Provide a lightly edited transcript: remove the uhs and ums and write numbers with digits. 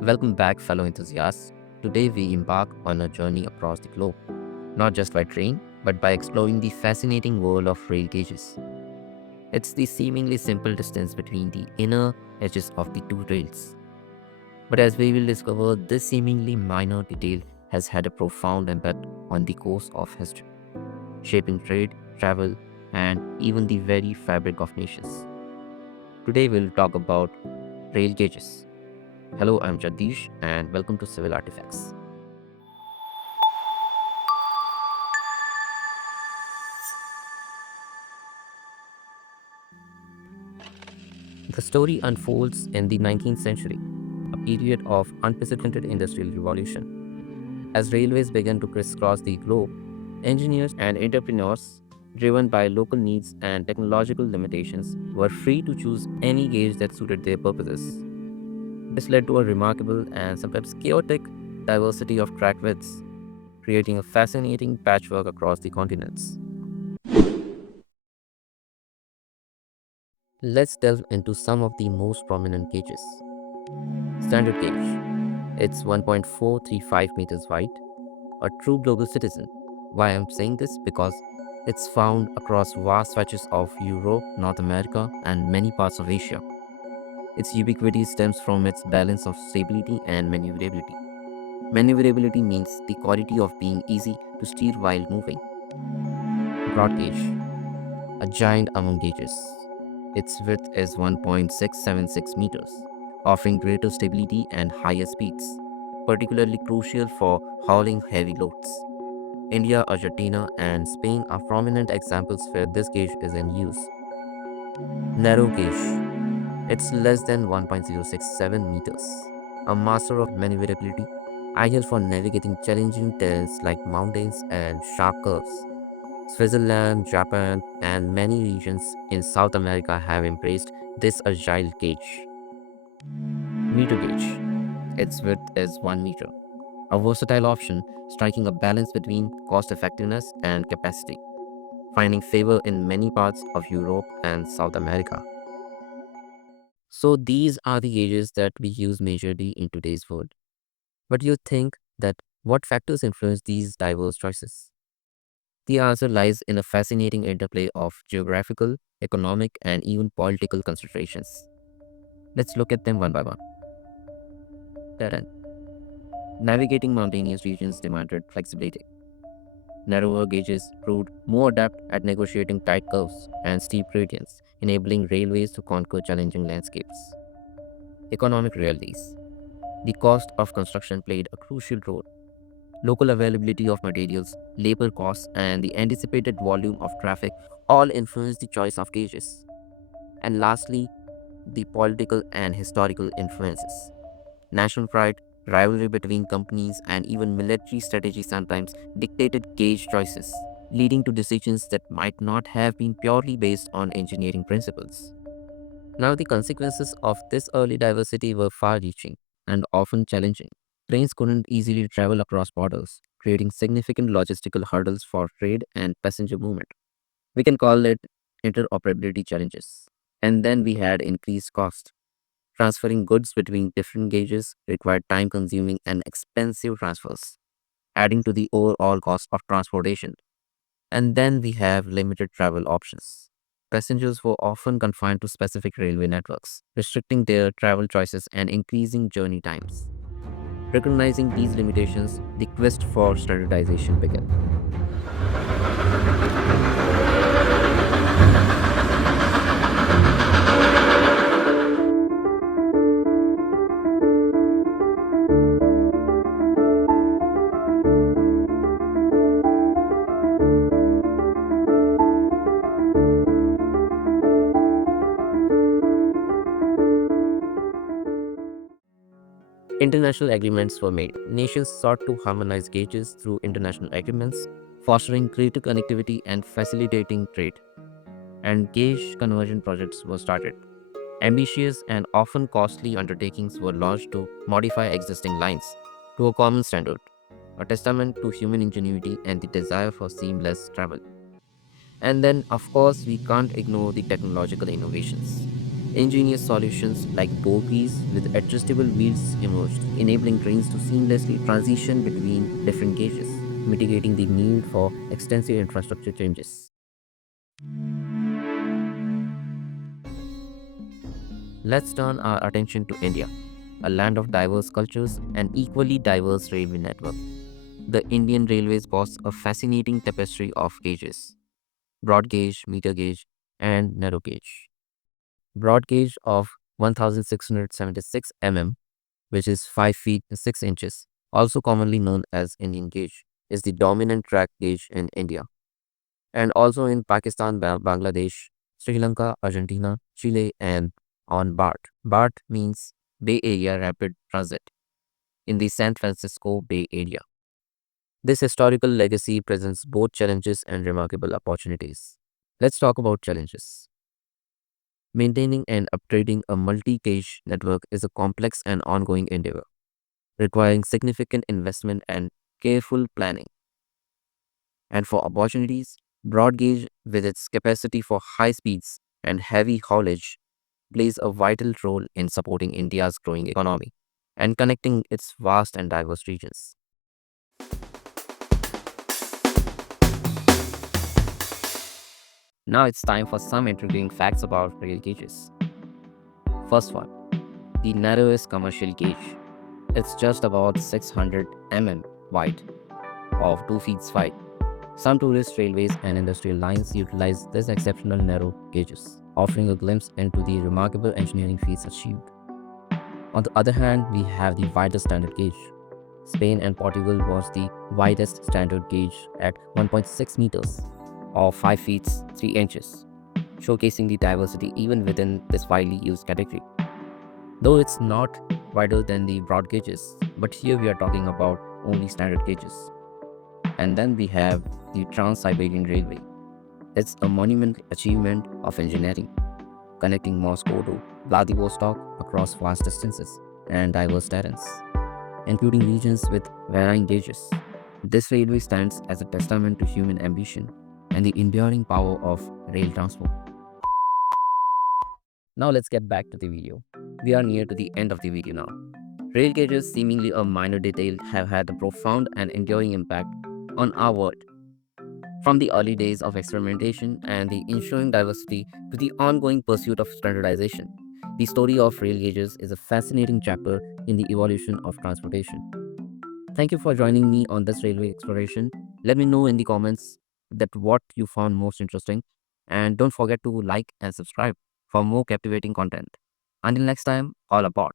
Welcome back, fellow enthusiasts. Today we embark on a journey across the globe, not just by train, but by exploring the fascinating world of rail gauges. It's the seemingly simple distance between the inner edges of the two rails. But as we will discover, this seemingly minor detail has had a profound impact on the course of history, shaping trade, travel, and even the very fabric of nations. Today we'll talk about rail gauges. Hello, I'm Jagdish, and welcome to Civil Artifacts. The story unfolds in the 19th century, a period of unprecedented industrial revolution. As railways began to crisscross the globe, engineers and entrepreneurs, driven by local needs and technological limitations, were free to choose any gauge that suited their purposes. This led to a remarkable and sometimes chaotic diversity of track widths, creating a fascinating patchwork across the continents. Let's delve into some of the most prominent gauges. Standard gauge. It's 1.435 meters wide, a true global citizen. Why I'm saying this? Because it's found across vast stretches of Europe, North America, and many parts of Asia. Its ubiquity stems from its balance of stability and maneuverability. Maneuverability means the quality of being easy to steer while moving. Broad gauge, a giant among gauges. Its width is 1.676 meters, offering greater stability and higher speeds, particularly crucial for hauling heavy loads. India, Argentina, and Spain are prominent examples where this gauge is in use. Narrow gauge. It's less than 1.067 meters. A master of maneuverability, ideal for navigating challenging terrains like mountains and sharp curves. Switzerland, Japan, and many regions in South America have embraced this agile gauge. Meter gauge. Its width is 1 meter. A versatile option striking a balance between cost effectiveness and capacity, finding favor in many parts of Europe and South America. So these are the gauges that we use majorly in today's world. But you think that what factors influence these diverse choices? The answer lies in a fascinating interplay of geographical, economic, and even political considerations. Let's look at them one by one. Terrain. Navigating mountainous regions demanded flexibility. Narrower gauges proved more adept at negotiating tight curves and steep gradients, enabling railways to conquer challenging landscapes. Economic realities. The cost of construction played a crucial role. Local availability of materials, labor costs, and the anticipated volume of traffic all influenced the choice of gauges. And lastly, the political and historical influences. National pride, rivalry between companies, and even military strategy sometimes dictated gauge choices, leading to decisions that might not have been purely based on engineering principles. Now, the consequences of this early diversity were far reaching and often challenging. Trains couldn't easily travel across borders, creating significant logistical hurdles for trade and passenger movement. We can call it interoperability challenges. And then we had increased cost. Transferring goods between different gauges required time consuming and expensive transfers, adding to the overall cost of transportation. And then we have limited travel options. Passengers were often confined to specific railway networks, restricting their travel choices and increasing journey times. Recognizing these limitations, the quest for standardization began. International agreements were made. Nations sought to harmonize gauges through international agreements, fostering greater connectivity and facilitating trade. And gauge conversion projects were started. Ambitious and often costly undertakings were launched to modify existing lines to a common standard, a testament to human ingenuity and the desire for seamless travel. And then, of course, we can't ignore the technological innovations. Ingenious solutions like bogies with adjustable wheels emerged, enabling trains to seamlessly transition between different gauges, mitigating the need for extensive infrastructure changes. Let's turn our attention to India, a land of diverse cultures and equally diverse railway network. The Indian Railways boasts a fascinating tapestry of gauges: broad gauge, meter gauge, and narrow gauge. Broad gauge of 1676 mm, which is 5 feet 6 inches, also commonly known as Indian gauge, is the dominant track gauge in India and also in Pakistan, Bangladesh, Sri Lanka, Argentina, Chile, and on BART. BART means Bay Area Rapid Transit in the San Francisco Bay Area. This historical legacy presents both challenges and remarkable opportunities. Let's talk about challenges. Maintaining and upgrading a multi gauge network is a complex and ongoing endeavor, requiring significant investment and careful planning. And for opportunities, broad gauge, with its capacity for high speeds and heavy haulage, plays a vital role in supporting India's growing economy and connecting its vast and diverse regions. Now it's time for some intriguing facts about rail gauges. First one, the narrowest commercial gauge. It's just about 600 mm wide, of 2 feet wide. Some tourist railways and industrial lines utilize this exceptional narrow gauges, offering a glimpse into the remarkable engineering feats achieved. On the other hand, we have the widest standard gauge. Spain and Portugal was the widest standard gauge at 1.6 meters, or 5 feet 3 inches, showcasing the diversity even within this widely used category. Though it's not wider than the broad gauges, but here we are talking about only standard gauges. And then we have the Trans-Siberian Railway. It's a monumental achievement of engineering, connecting Moscow to Vladivostok across vast distances and diverse terrains, including regions with varying gauges. This railway stands as a testament to human ambition and the enduring power of rail transport. Now let's get back to the video. We are near to the end of the video now. Rail gauges, seemingly a minor detail, have had a profound and enduring impact on our world. From the early days of experimentation and the ensuing diversity to the ongoing pursuit of standardization, the story of rail gauges is a fascinating chapter in the evolution of transportation. Thank you for joining me on this railway exploration. Let me know in the comments that what you found most interesting, and don't forget to like and subscribe for more captivating content. Until next time, all aboard.